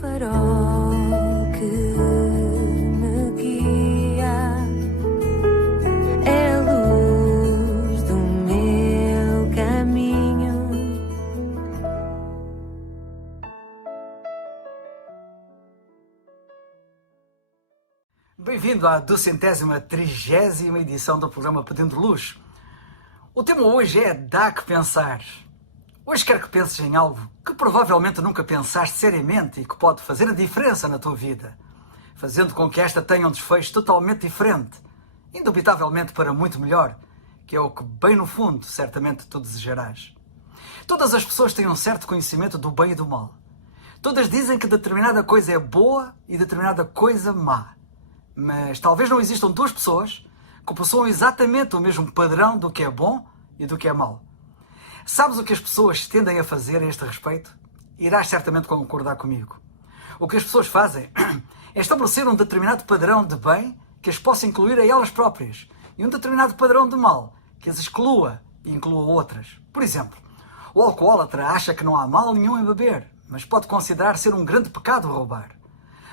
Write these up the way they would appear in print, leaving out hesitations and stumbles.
farol que me guia, é a luz do meu caminho. Bem-vindo à 230ª edição do programa Pedindo Luz. O tema hoje é Dá que Pensar. Hoje quero que penses em algo que provavelmente nunca pensaste seriamente e que pode fazer a diferença na tua vida, fazendo com que esta tenha um desfecho totalmente diferente, indubitavelmente para muito melhor, que é o que bem no fundo certamente tu desejarás. Todas as pessoas têm um certo conhecimento do bem e do mal. Todas dizem que determinada coisa é boa e determinada coisa má. Mas talvez não existam duas pessoas que possuam exatamente o mesmo padrão do que é bom e do que é mau. Sabes o que as pessoas tendem a fazer a este respeito? Irás certamente concordar comigo. O que as pessoas fazem é estabelecer um determinado padrão de bem que as possa incluir a elas próprias e um determinado padrão de mal que as exclua e inclua outras. Por exemplo, o alcoólatra acha que não há mal nenhum em beber, mas pode considerar ser um grande pecado roubar.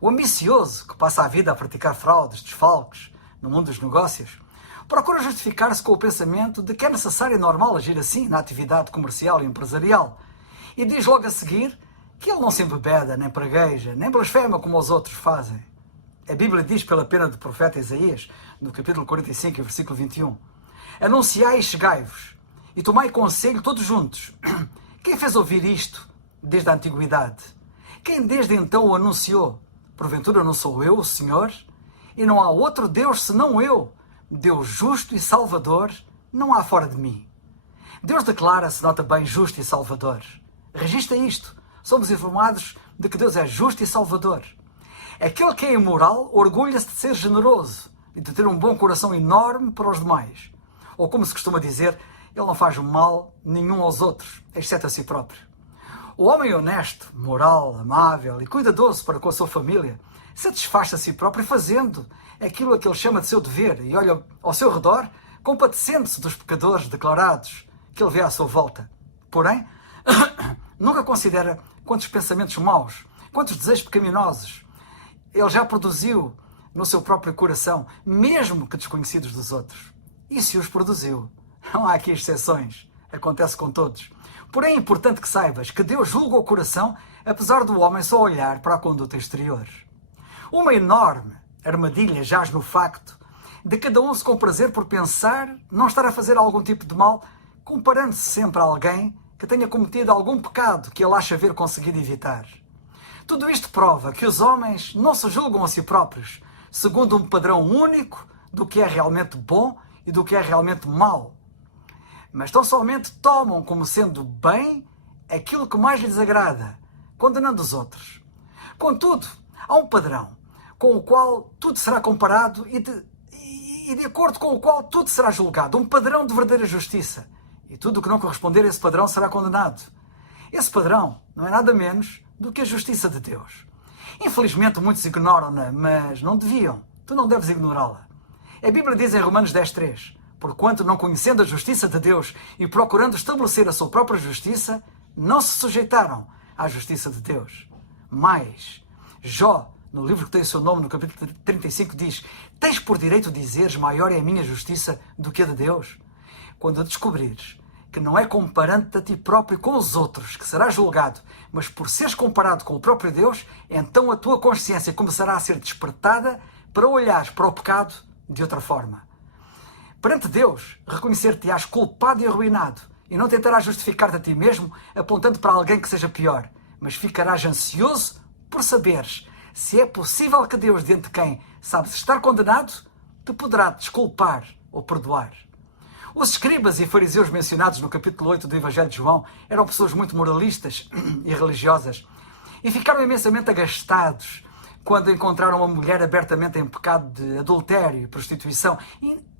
O ambicioso, que passa a vida a praticar fraudes, desfalques no mundo dos negócios, procura justificar-se com o pensamento de que é necessário e normal agir assim na atividade comercial e empresarial e diz logo a seguir que ele não se embebeda, nem pragueja, nem blasfema como os outros fazem. A Bíblia diz pela pena do profeta Isaías, no capítulo 45, versículo 21, anunciai e chegai-vos e tomai conselho todos juntos. Quem fez ouvir isto desde a antiguidade? Quem desde então o anunciou? Porventura não sou eu, o Senhor? E não há outro Deus senão eu, Deus justo e salvador, não há fora de mim. Deus declara-se, nota bem, justo e salvador. Registra isto. Somos informados de que Deus é justo e salvador. Aquele que é imoral orgulha-se de ser generoso e de ter um bom coração enorme para os demais. Ou como se costuma dizer, ele não faz mal nenhum aos outros, exceto a si próprio. O homem honesto, moral, amável e cuidadoso para com a sua família satisfaz-se a si próprio fazendo aquilo a que ele chama de seu dever e olha ao seu redor compadecendo-se dos pecadores declarados que ele vê à sua volta. Porém, nunca considera quantos pensamentos maus, quantos desejos pecaminosos ele já produziu no seu próprio coração, mesmo que desconhecidos dos outros. E se os produziu? Não há aqui exceções. Acontece com todos. Porém, é importante que saibas que Deus julga o coração, apesar do homem só olhar para a conduta exterior. Uma enorme armadilha jaz no facto de cada um se comprazer por pensar não estar a fazer algum tipo de mal, comparando-se sempre a alguém que tenha cometido algum pecado que ele acha haver conseguido evitar. Tudo isto prova que os homens não se julgam a si próprios, segundo um padrão único do que é realmente bom e do que é realmente mau, mas tão somente tomam como sendo bem aquilo que mais lhes agrada, condenando os outros. Contudo, há um padrão com o qual tudo será comparado e de acordo com o qual tudo será julgado, um padrão de verdadeira justiça. E tudo o que não corresponder a esse padrão será condenado. Esse padrão não é nada menos do que a justiça de Deus. Infelizmente muitos ignoram-na, mas não deviam. Tu não deves ignorá-la. A Bíblia diz em Romanos 10:3, porquanto não conhecendo a justiça de Deus e procurando estabelecer a sua própria justiça, não se sujeitaram à justiça de Deus. Mas Jó, no livro que tem o seu nome, no capítulo 35, diz, tens por direito dizeres, maior é a minha justiça do que a de Deus? Quando descobrires que não é comparando-te a ti próprio com os outros que serás julgado, mas por seres comparado com o próprio Deus, então a tua consciência começará a ser despertada para olhares para o pecado de outra forma. Perante Deus, reconhecer-te-ás culpado e arruinado e não tentarás justificar-te a ti mesmo apontando para alguém que seja pior, mas ficarás ansioso por saberes se é possível que Deus, diante de quem sabes estar condenado, te poderá desculpar ou perdoar. Os escribas e fariseus mencionados no capítulo 8 do Evangelho de João eram pessoas muito moralistas e religiosas e ficaram imensamente agastados quando encontraram uma mulher abertamente em pecado de adultério e prostituição,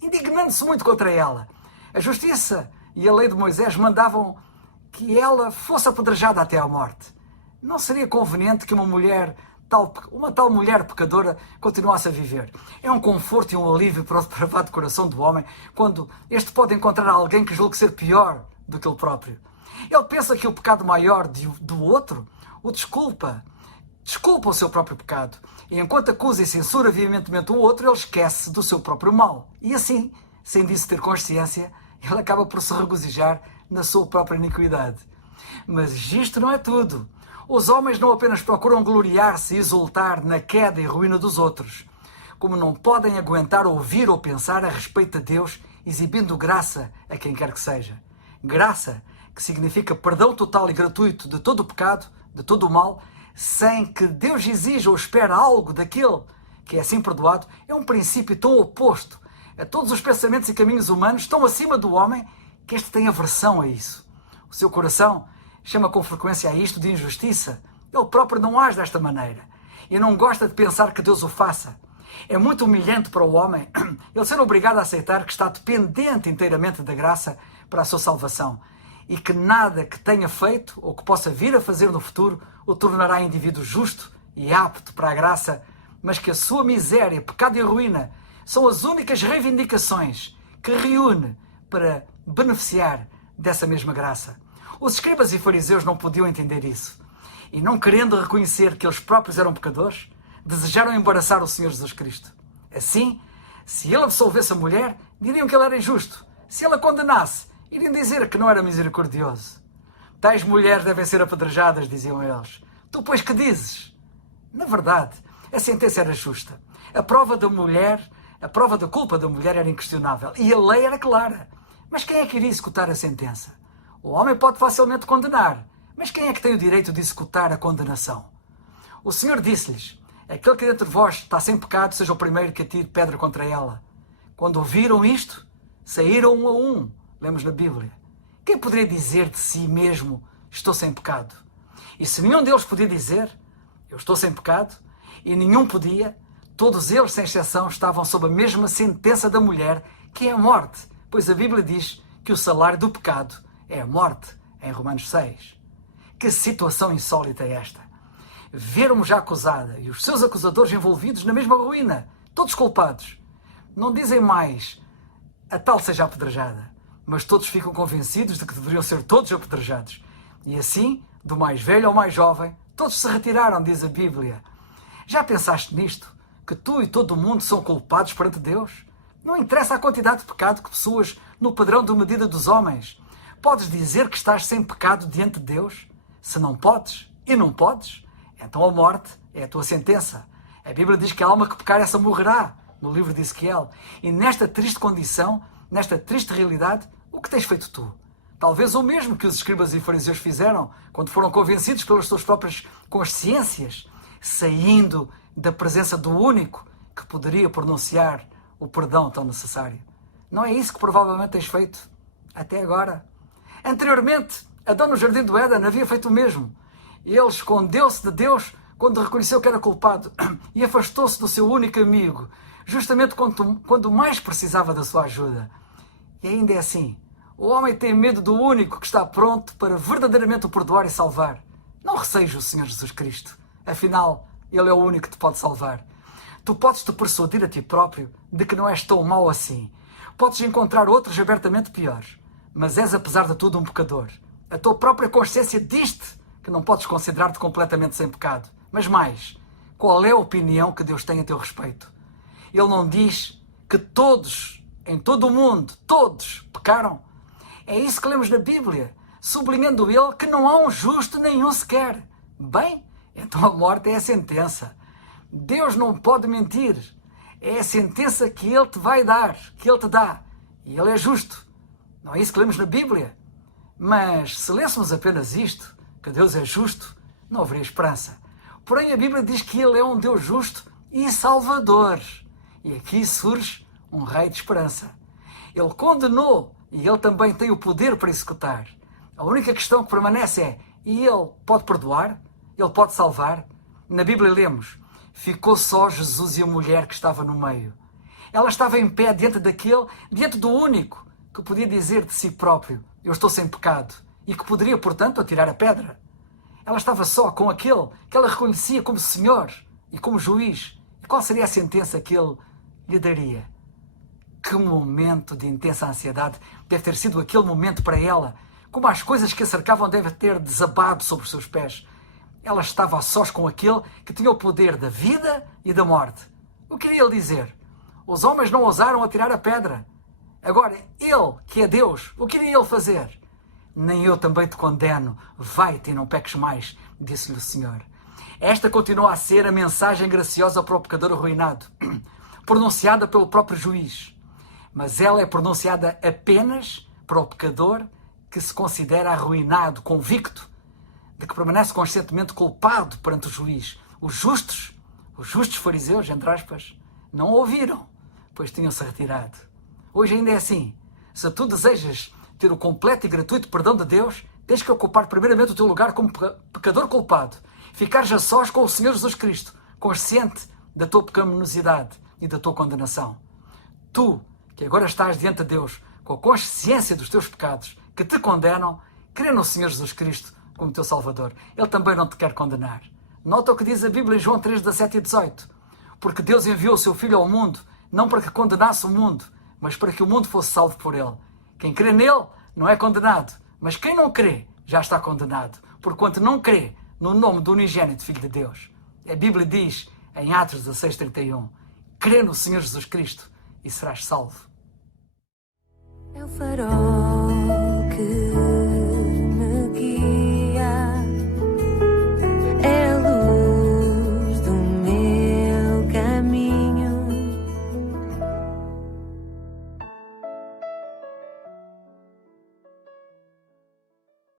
indignando-se muito contra ela. A justiça e a lei de Moisés mandavam que ela fosse apedrejada até à morte. Não seria conveniente que uma tal mulher pecadora continuasse a viver? É um conforto e um alívio para o depravado coração do homem quando este pode encontrar alguém que julgue ser pior do que ele próprio. Ele pensa que o pecado maior do outro o desculpa desculpa o seu próprio pecado. E enquanto acusa e censura veementemente o outro, ele esquece do seu próprio mal. E assim, sem disso ter consciência, ele acaba por se regozijar na sua própria iniquidade. Mas isto não é tudo. Os homens não apenas procuram gloriar-se e exultar na queda e ruína dos outros, como não podem aguentar ouvir ou pensar a respeito de Deus, exibindo graça a quem quer que seja. Graça, que significa perdão total e gratuito de todo o pecado, de todo o mal, sem que Deus exija ou espere algo daquele que é assim perdoado, é um princípio tão oposto a todos os pensamentos e caminhos humanos, tão acima do homem, que este tem aversão a isso. O seu coração chama com frequência a isto de injustiça. Ele próprio não age desta maneira e não gosta de pensar que Deus o faça. É muito humilhante para o homem ele ser obrigado a aceitar que está dependente inteiramente da graça para a sua salvação e que nada que tenha feito ou que possa vir a fazer no futuro o tornará indivíduo justo e apto para a graça, mas que a sua miséria, pecado e ruína são as únicas reivindicações que reúne para beneficiar dessa mesma graça. Os escribas e fariseus não podiam entender isso e, não querendo reconhecer que eles próprios eram pecadores, desejaram embaraçar o Senhor Jesus Cristo. Assim, se ele absolvesse a mulher, diriam que ele era injusto. Se ele a condenasse, iriam dizer que não era misericordioso. Tais mulheres devem ser apedrejadas, diziam eles. Tu, pois, que dizes? Na verdade, a sentença era justa. A prova da culpa da mulher era inquestionável e a lei era clara. Mas quem é que iria executar a sentença? O homem pode facilmente condenar, mas quem é que tem o direito de executar a condenação? O Senhor disse-lhes: aquele que dentre vós está sem pecado, seja o primeiro que atire pedra contra ela. Quando ouviram isto, saíram um a um. Lemos na Bíblia. Quem poderia dizer de si mesmo: estou sem pecado? E se nenhum deles podia dizer: eu estou sem pecado, e nenhum podia, todos eles, sem exceção, estavam sob a mesma sentença da mulher, que é a morte, pois a Bíblia diz que o salário do pecado é a morte, em Romanos 6. Que situação insólita é esta! Vermos a acusada e os seus acusadores envolvidos na mesma ruína, todos culpados. Não dizem mais: a tal seja apedrejada, mas todos ficam convencidos de que deveriam ser todos apedrejados. E assim, do mais velho ao mais jovem, todos se retiraram, diz a Bíblia. Já pensaste nisto? Que tu e todo o mundo são culpados perante Deus? Não interessa a quantidade de pecado que possuas no padrão de medida dos homens. Podes dizer que estás sem pecado diante de Deus? Se não podes, e não podes, então a morte é a tua sentença. A Bíblia diz que a alma que pecar, essa morrerá, no livro de Ezequiel. E nesta triste condição, nesta triste realidade, o que tens feito tu? Talvez o mesmo que os escribas e fariseus fizeram quando foram convencidos pelas suas próprias consciências, saindo da presença do único que poderia pronunciar o perdão tão necessário. Não é isso que provavelmente tens feito até agora? Anteriormente, Adão no jardim do Éden havia feito o mesmo. Ele escondeu-se de Deus quando reconheceu que era culpado e afastou-se do seu único amigo, justamente quando mais precisava da sua ajuda. E ainda é assim. O homem tem medo do único que está pronto para verdadeiramente o perdoar e salvar. Não receies o Senhor Jesus Cristo. Afinal, Ele é o único que te pode salvar. Tu podes te persuadir a ti próprio de que não és tão mau assim. Podes encontrar outros abertamente piores. Mas és, apesar de tudo, um pecador. A tua própria consciência diz-te que não podes considerar-te completamente sem pecado. Mas mais, qual é a opinião que Deus tem a teu respeito? Ele não diz que todos, em todo o mundo, todos pecaram. É isso que lemos na Bíblia, sublinhando ele que não há um justo nenhum sequer. Bem, então a morte é a sentença. Deus não pode mentir. É a sentença que Ele te vai dar, que Ele te dá. E Ele é justo. Não é isso que lemos na Bíblia? Mas se lêssemos apenas isto, que Deus é justo, não haveria esperança. Porém, a Bíblia diz que Ele é um Deus justo e salvador. E aqui surge um rei de esperança. Ele condenou e Ele também tem o poder para executar. A única questão que permanece é: e Ele pode perdoar? Ele pode salvar? Na Bíblia lemos: ficou só Jesus e a mulher que estava no meio. Ela estava em pé diante do único que podia dizer de si próprio: eu estou sem pecado, e que poderia, portanto, atirar a pedra. Ela estava só com aquele que ela reconhecia como Senhor e como juiz. E qual seria a sentença que ele lhe daria? Que momento de intensa ansiedade deve ter sido aquele momento para ela, como as coisas que a cercavam devem ter desabado sobre os seus pés. Ela estava a sós com aquele que tinha o poder da vida e da morte. O que queria ele dizer? Os homens não ousaram atirar a pedra. Agora, ele, que é Deus, o que iria ele fazer? Nem eu também te condeno. Vai-te e não peques mais, disse-lhe o Senhor. Esta continua a ser a mensagem graciosa para o pecador arruinado, pronunciada pelo próprio juiz. Mas ela é pronunciada apenas para o pecador que se considera arruinado, convicto, de que permanece conscientemente culpado perante o juiz. Os justos fariseus, entre aspas, não ouviram, pois tinham-se retirado. Hoje ainda é assim. Se tu desejas ter o completo e gratuito perdão de Deus, tens que ocupar primeiramente o teu lugar como pecador culpado. Ficares a sós com o Senhor Jesus Cristo, consciente da tua pecaminosidade e da tua condenação. Tu, que agora estás diante de Deus, com a consciência dos teus pecados, que te condenam, crê no Senhor Jesus Cristo como teu Salvador. Ele também não te quer condenar. Nota o que diz a Bíblia em João 3, 17 e 18. Porque Deus enviou o seu Filho ao mundo, não para que condenasse o mundo, mas para que o mundo fosse salvo por ele. Quem crê nele não é condenado, mas quem não crê já está condenado, porquanto não crê no nome do unigênito Filho de Deus. A Bíblia diz em Atos 16, 31, crê no Senhor Jesus Cristo e serás salvo. É o farol que